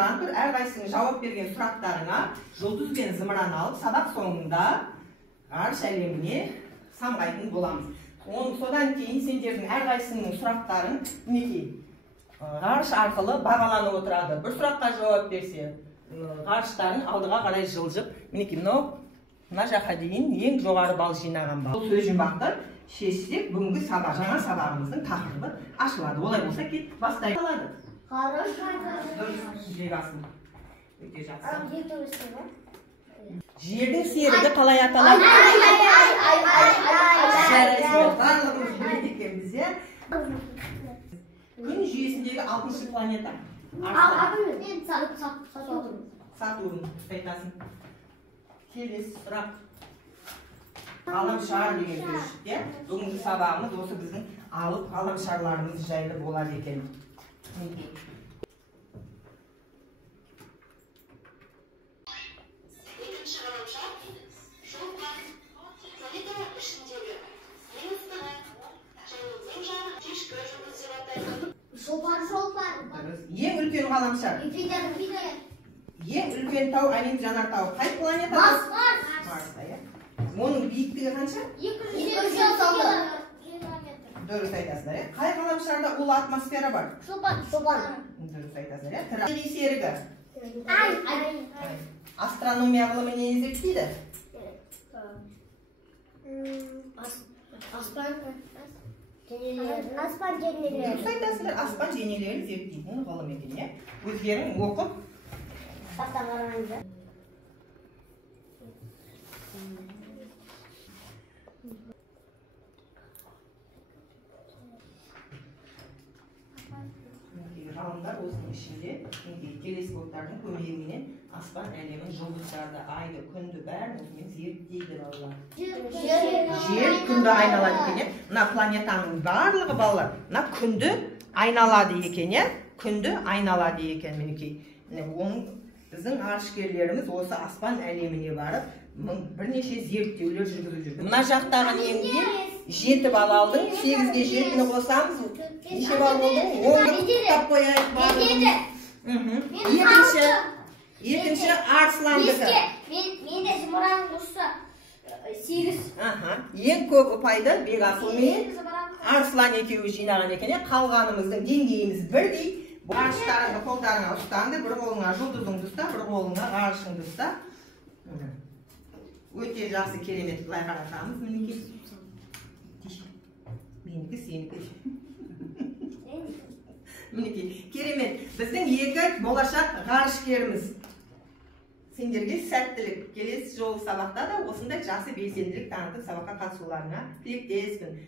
барланып тұр. Әрқайсының жауап берген сұрақтарыңа жұлдыз бен зымыран алып, сабақ соңында ғарыш әлеміне самғайтын боламыз. Содан кейін сендердің әрқайсының сұрақтарын мінекей ғарыш арқылы бағаланып отырады. Bir сұраққа жауап берсе, ғарыштарын алдыға қарай жылжып, мінекей мына жаққа дейін ең жоғары балл жинаған балл. Сөз жұмбақты шешсек, бүгінгі сабақ, жаңа сабағымыздың тақырыбы ашылады. Олай болса кет бастай қалады. Ғарыш Жегасын. Өте жақсы. жер төресі бар. Жердің серігі қалай аталады? Барлығымыз біледі екенбіз, иә? Күн жүйесіндегі 6-шы планета. Сатурн. Айтасың. Келесі сұрақ. Ғаламшар деген сөз шықты. Бүгінгі сабағымыз осы біздің алып ғаламшарларымыз жайлы болады екен. Ең үлкен ғаламшар. Ең үлкен тау, әлем жанартауы қай планета? Марста, иә. Оның биіктігі қанша? 256 Дұрыс айтасыздар, иә. Қай ғаламшарда улы атмосфера бар? Шолпан. Дұрыс айтасыздар, иә. Тірі серігі. Ай. Астрономия ғылымы нені зерттейді? Аспан денелері. Дұрыс айтасыздар, аспан денелерін зерттейтін ғылым екен, иә. Өздерің оқып Тақтағараңыздар. ғалымдар осының ішінде телескоптардың көмегімен аспан әлемін, жұлдыздарды, айды, күнді бәрін осымен зерттейді балалар. Жер күнді айналады екен, мына планетаның барлығы балалар, мына күнді айналады екен, күнді айналады екен мінекей. Біздің ғарышкерлеріміз осы аспан әлеміне барып, бірнеше зерттеулер жүргізіп жүрді. Мына жақтағы немде 7 балл алдың, 8-ге 7-ні қосамыз, неше балл болдың? 10-ды құттап қояйық барлығын. Екінші Арсландікі. Менде зымыран қосса 8. Ең көп ұпайды Бекасыл мен Арслан екеуі жинаған екен. Қалғанымыздың деңгейіміз бірдей. Ғарыштарыңды қолдарыңа ұстанды, бір қолыңа жұлдызыңды ұста, бір қолыңа ғарышыңды ұста. Өте жақсы, керемет. Былай қарасаңыз, мінекей. Менікі, сенікі. Мінекей, керемет. Біздің екі болашақ ғарышкеріміз. Сендерге сәттілік. Келесі жолы сабақта да осындай жақсы белсенділік танытып сабаққа қатысуларына тілектеспін.